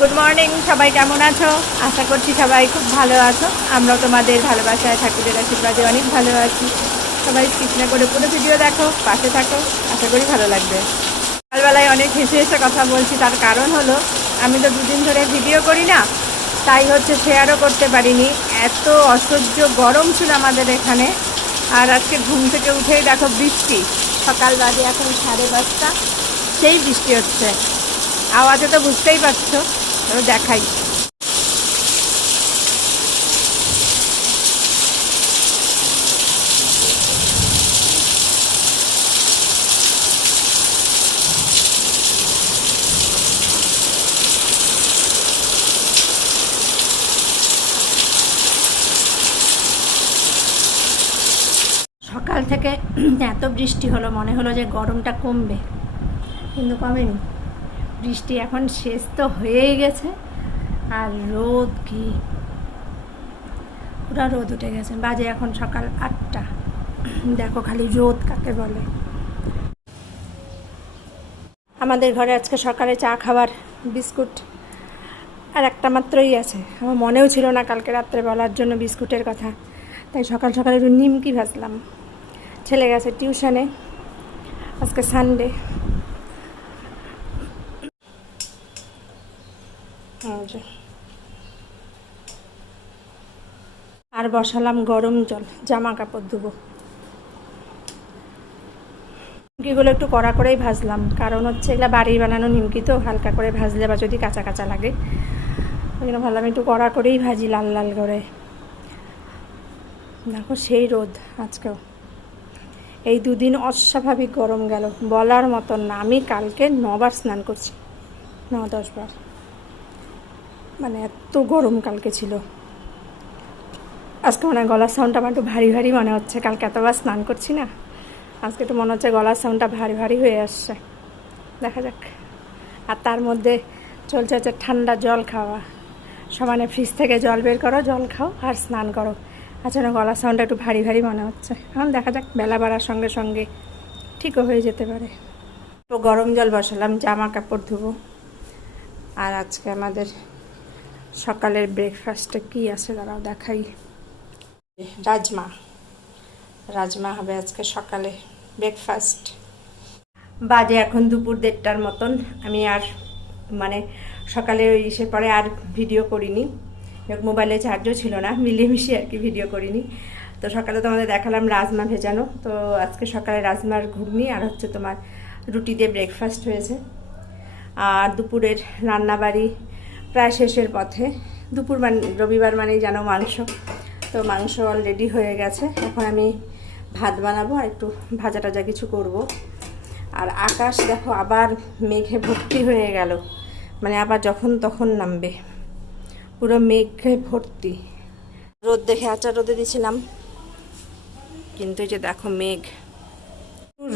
Good morning, সবাই কেমন আছো? আশা করছি সবাই খুব ভালো আছো। আমরাও তোমাদের ভালোবাসায় ঠাকুরের আশীর্বাদে অনেক ভালো আছি। সবাই কৃষ্ণা করে পুরো ভিডিও দেখো, পাশে থাকো, আশা করি ভালো লাগবে। সকালবেলায় অনেক হেসে হেসে কথা বলছি, তার কারণ হলো আমি তো দুদিন ধরে ভিডিও করি না, তাই শেয়ারও করতে পারিনি। এত অসহ্য গরম ছিল আমাদের এখানে। আর আজকে ঘুম থেকে উঠেই দেখো বৃষ্টি, সকাল বাজে এখন 5:30, সেই বৃষ্টি হচ্ছে। আওয়াজে তো বুঝতেই পারছো। দেখাই, সকাল থেকে এত বৃষ্টি হলো, মনে হলো যে গরমটা কমবে, কিন্তু কমেনি। বৃষ্টি এখন শেষ তো হয়েই গেছে, আর রোদ কি পুরা রোদ উঠে গেছে। বাজে এখন সকাল 8টা। দেখো খালি রোদ কাকে বলে। আমাদের ঘরে আজকে সকালে চা খাবার বিস্কুট আর একটা মাত্রই আছে। আমার মনেও ছিল না কালকে রাত্রে বলার জন্য বিস্কুটের কথা, তাই সকাল সকাল একটু নিমকি ভাজলাম। ছেলে গেছে টিউশনে, আজকে সানডে। আর বসালাম গরম জল, জামা কাপড় ধুবো। নিমকিগুলো একটু কড়া করেই ভাজলাম, কারণ এগুলো বাড়ির বানানো নিমকি, তো হালকা করে ভাজলে বা যদি কাঁচা কাঁচা লাগে, ওই জন্য ভাবলাম একটু কড়া করেই ভাজি, লাল লাল করে। দেখো সেই রোদ আজকেও। এই দুদিন অস্বাভাবিক গরম গেল, বলার মতন না। আমি কালকে 9বার স্নান করছি, 9-10 বার। মানে এত গরম কালকে ছিল। আজকে মনে হয় গলার সাউন্ডটা আমার একটু ভারী ভারী মনে হচ্ছে, কালকে এতবার স্নান করছি না, আজকে একটু মনে হচ্ছে গলার সাউন্ডটা ভারী ভারী হয়ে আসছে। দেখা যাক। আর তার মধ্যে চলছে ঠান্ডা জল খাওয়া, সমানে ফ্রিজ থেকে জল বের করো, জল খাও আর স্নান করো। আচ্ছা না, গলার সাউন্ডটা একটু ভারী ভারী মনে হচ্ছে। এখন দেখা যাক, বেলা বাড়ার সঙ্গে সঙ্গে ঠিকও হয়ে যেতে পারে। তো গরম জল বসালাম, জামা কাপড় ধুবো। আর আজকে আমাদের সকালের ব্রেকফাস্টে কি আছে দাঁড়াও দেখাই। রাজমা রাজমা হবে আজকে সকালে ব্রেকফাস্ট। বাজে এখন দুপুর 1:30টার মতন। আমি আর মানে সকালে এসে পরে আর ভিডিও করিনি, মোবাইলে চার্জও ছিল না, মিলেমিশে আর কি ভিডিও করিনি। তো সকালে তোমাদের দেখালাম রাজমা ভেজানো। তো আজকে সকালে রাজমার ঘুগনি আর তোমার রুটি দিয়ে ব্রেকফাস্ট হয়েছে। আর দুপুরের রান্নাবাড়ি প্রায় শেষের পথে। দুপুর রবিবার মানেই জানো মাংস, তো মাংস অলরেডি হয়ে গেছে। এখন আমি ভাত বানাবো আর একটু ভাজা টাজা কিছু করব। আর আকাশ দেখো আবার মেঘে ভর্তি হয়ে গেল, মানে আবার যখন তখন নামবে, পুরো মেঘে ভর্তি। রোদ দেখে আচার রোদে দিয়েছিলাম, কিন্তু এই যে দেখো মেঘ।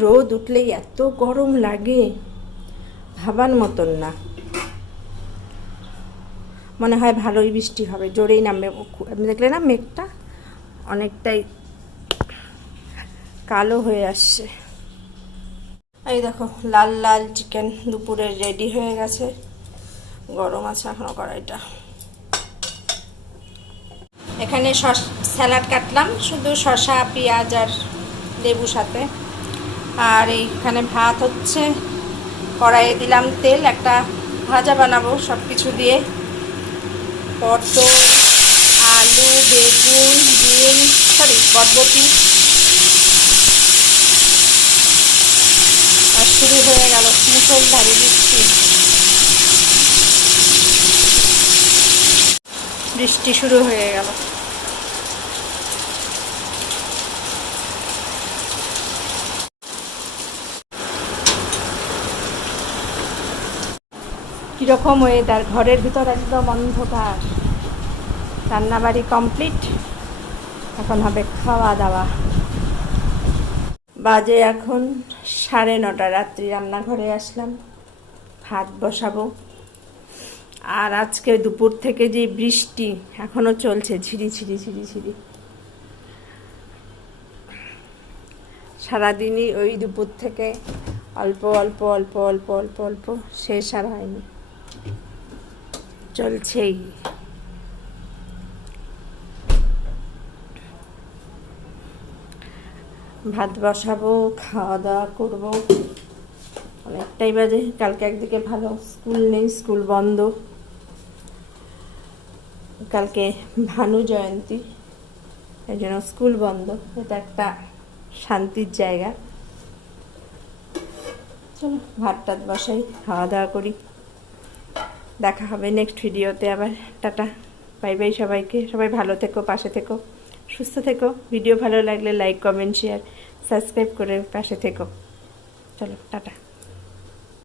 রোদ উঠলেই এত গরম লাগে, ভাবার মতন না। মনে হয় ভালোই বৃষ্টি হবে, জোরেই নামবে। আমি দেখলে না মেঘটা অনেকটাই কালো হয়ে আসছে। এই দেখো লাল লাল চিকেন দুপুরে রেডি হয়ে গেছে, গরম আছে এখনো কড়াইটা। এখানে স্যালাড কাটলাম, শুধু শসা পেঁয়াজ আর লেবু সাথে। আর এইখানে ভাত হচ্ছে, কড়াইয়ে দিলাম তেল, একটা ভাজা বানাবো সব কিছু দিয়ে। পটল, আলু, বেগুন, বরবটি। আর শুরু হয়ে গেল মুষলধারে বৃষ্টি। বৃষ্টি শুরু হয়ে গেল। কীরকম ওয়েদার, ঘরের ভিতর একদম অন্ধকার। রান্নাবাড়ি কমপ্লিট, এখন হবে খাওয়া দাওয়া। বাজে এখন 9:30, রাত্রি। রান্নাঘরে আসলাম, ভাত বসাবো। আর আজকে দুপুর থেকে যে বৃষ্টি এখনো চলছে, ঝিরি ঝিরি ঝিরি ঝিরি। সারাদিনই ওই দুপুর থেকে অল্প অল্প অল্প অল্প অল্প অল্প, শেষ আর হয়নি। চলছেই। ভাত বসাবো, খাওয়া দাওয়া করবো, অনেকটাই বাজে। কালকে একদিকে ভালো স্কুল নেই, স্কুল বন্ধ। কালকে ভানু জয়ন্তী, এই জন্য স্কুল বন্ধ। এটা একটা শান্তির জায়গা। চলো ভাত টাত বসাই, খাওয়া দাওয়া করি। দেখা হবে নেক্সট ভিডিওতে আবার। টাটা, বাই বাই সবাইকে। সবাই ভালো থেকো, পাশে থেকো, সুস্থ থেকো। ভিডিও ভালো লাগলে লাইক, কমেন্ট, শেয়ার, সাবস্ক্রাইব করে পাশে থেকো। চলো টাটা।